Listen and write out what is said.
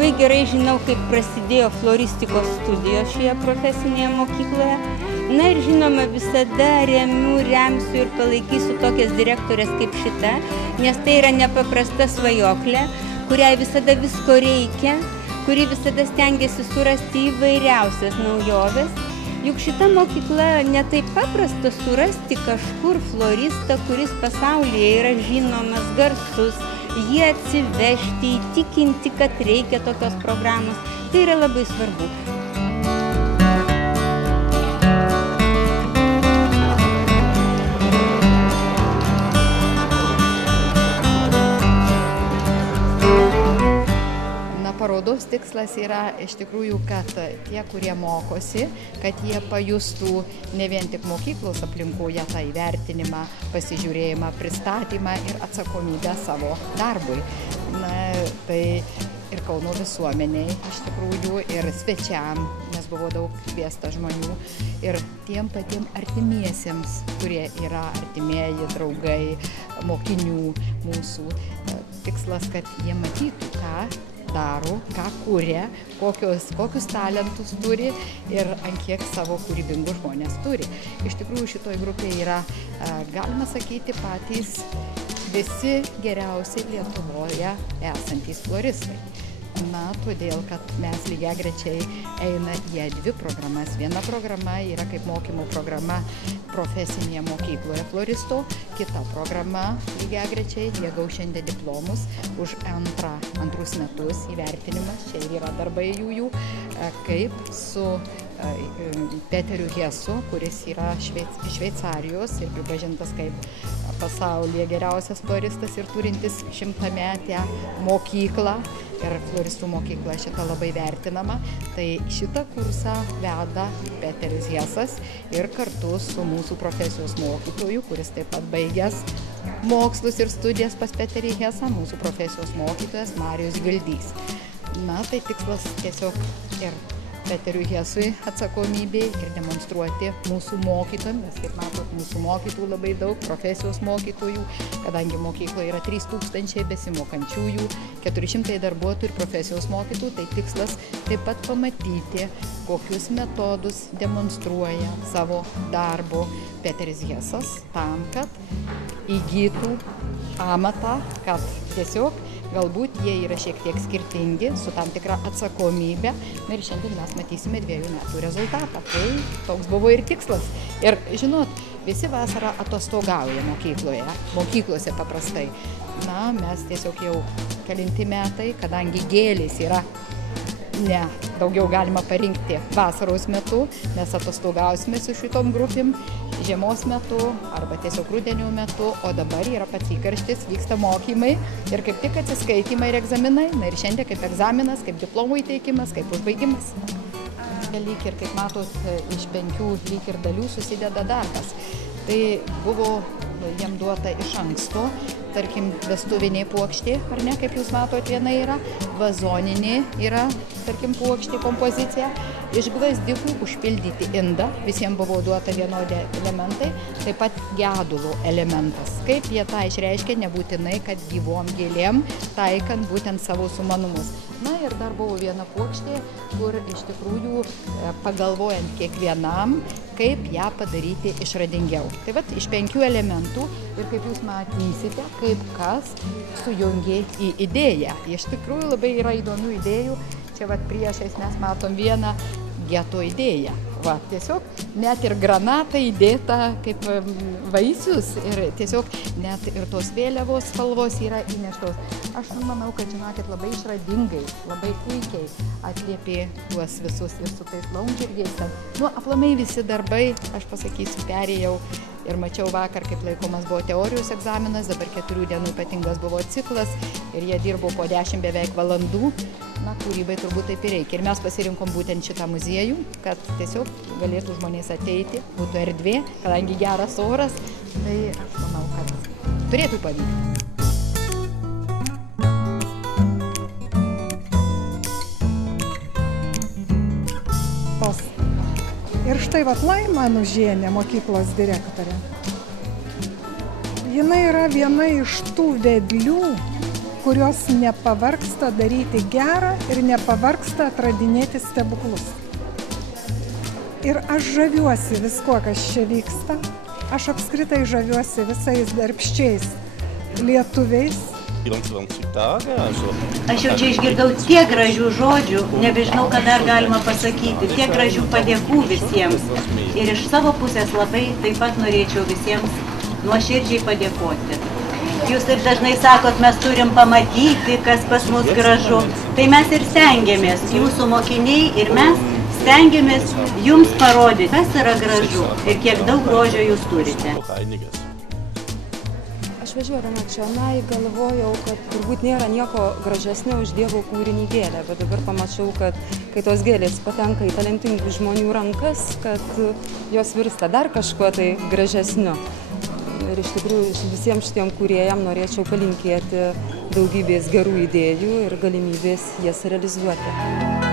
labai gerai žinau, kaip prasidėjo floristikos studijos šioje profesinėje mokykloje. Na ir žinoma, visada remsiu ir palaikysiu tokias direktorės kaip šita, nes tai yra nepaprasta svajoklė, kuriai visada visko reikia, kuri visada stengiasi surasti įvairiausias naujoves. Juk šita mokykla netaip paprasta surasti kažkur floristą, kuris pasaulyje yra žinomas, garsus, jį atsivežti, įtikinti, kad reikia tokios programos. Tai yra labai svarbu. Parodos tikslas yra iš tikrųjų, kad tie, kurie mokosi, kad jie pajustų ne vien tik mokyklos aplinkoje tą įvertinimą, pasižiūrėjimą, pristatymą ir atsakomybę savo darbui. Na, tai ir Kauno visuomeniai iš tikrųjų, ir svečiam, nes buvo daug kviesta žmonių, ir tiem patiem artimiesiems, kurie yra artimieji, draugai, mokinių mūsų. Tikslas, kad jie matytų, ką daro, ką kuria, kokius talentus turi ir ant kiek savo kūrybingų žmonės turi. Iš tikrųjų, šitoj grupėje yra, galima sakyti, patys visi geriausiai Lietuvoje esantys floristai. Na, todėl, kad mes lygiagrečiai eina į dvi programas. Viena programa yra kaip mokymo programa profesinėje mokykloje floristo, kita programa lygiagrečiai, jie gaus šiandien diplomus už antrus metus įvertinimas, čia yra darbai jų, kaip su Peteriu Hesu, kuris yra Šveicarijos ir pripažintas kaip pasaulyje geriausias floristas ir turintis 100-metę mokyklą. Ir floristų mokykla šitą labai vertinama. Tai šitą kursą veda Peteris Hesas ir kartu su mūsų profesijos mokytoju, kuris taip pat baigęs mokslus ir studijas pas Peterį Hesą, mūsų profesijos mokytojas Marijus Gildys. Na, tai tikslas tiesiog ir Peteriui Hesui atsakomybė ir demonstruoti mūsų mokytojams, nes kaip matot, mūsų mokytojų labai daug, profesijos mokytojų, kadangi mokykloje yra 3000 besimokančiųjų, 400 darbuotojų ir profesijos mokytojų, tai tikslas taip pat pamatyti, kokius metodus demonstruoja savo darbo Peteris Hesas tam, kad įgytų amatą, kad tiesiog galbūt jie yra šiek tiek skirtingi, su tam tikra atsakomybė. Ir šiandien mes matysime 2 metų rezultatą. Tai toks buvo ir tikslas. Ir žinot, visi vasarą atostogauja mokyklose paprastai. Na, mes tiesiog jau kelinti metai, kadangi gėlės yra daugiau galima parinkti vasaros metu, mes atostogausime su šitom grupėm žiemos metu arba tiesiog rudenio metu, o dabar yra pats įkarštis, vyksta mokymai ir kaip tik atsiskaitimai ir egzaminai. Na ir šiandien kaip egzaminas, kaip diplomų įteikimas, kaip užbaigimas. Lyg ir, kaip matot, iš 5 lyg ir dalių susideda darbas. Tai buvo jam duota iš anksto, tarkim, vestuvinė puokštė, ar ne, kaip jūs matot, viena yra, vazoninė yra, tarkim, puokštė, kompozicija, iš gvazdikų užpildyti indą, visiems buvo duota vienodi elementai, taip pat gedulo elementas. Kaip jie tą išreiškia, nebūtinai, kad gyvom gėlėm, taikant būtent savo sumanumus. Na ir dar buvo viena puokštė, kur iš tikrųjų pagalvojant kiekvienam, kaip ją padaryti išradingiau. Tai vat iš 5 elementų ir kaip jūs matysite, kaip kas sujungė į idėją. Iš tikrųjų labai yra įdomių idėjų. Čia vat priešais mes matom vieną geto idėją. Va, tiesiog net ir granata įdėta kaip vaisius ir tiesiog net ir tos vėliavos spalvos yra įneštos. Aš manau, kad žinokit, labai išradingai, labai puikiai atliepė tuos visus ir su tais laumžirgiais. Nu, aplamai visi darbai, aš pasakysiu, perėjau ir mačiau vakar, kaip laikomas buvo teorijos egzaminas, dabar 4 dienų ypatingas buvo ciklas ir jie dirbo po 10 beveik valandų. Na, kūrybai turbūt taip ir reikia. Ir mes pasirinkom būtent šitą muziejų, kad tiesiog galėtų žmonės ateiti, būtų erdvė, kadangi geras oras, tai aš manau, kad turėtų pavykti. Ir štai vat Laima Anužienė, mokyklos direktorė. Jinai yra viena iš tų vedlių, kurios nepavargsta daryti gerą ir nepavargsta atradinėti stebuklus. Ir aš žaviuosi viskuo, kas čia vyksta. Aš apskritai žaviuosi visais darbščiais lietuviais. Aš jau čia išgirdau tiek gražių žodžių, nebežinau, ką dar galima pasakyti, tiek gražių padėkų visiems. Ir iš savo pusės labai taip pat norėčiau visiems nuoširdžiai padėkoti. Jūs taip dažnai sakot, mes turim pamatyti, kas pas mus gražu. Tai mes ir stengiamės, jūsų mokiniai ir mes stengiamės jums parodyti, kas yra gražu ir kiek daug grožio jūs turite. Aš važiuodama čionai galvojau, kad turbūt nėra nieko gražesnio už Dievo kūrinį gėlę, bet dabar pamačiau, kad kai tos gėlės patenka į talentingų žmonių rankas, kad jos virsta dar kažkuo tai gražesniu. Ir iš tikrųjų visiems šitiem kūrėjam norėčiau palinkėti daugybės gerų idėjų ir galimybės jas realizuoti.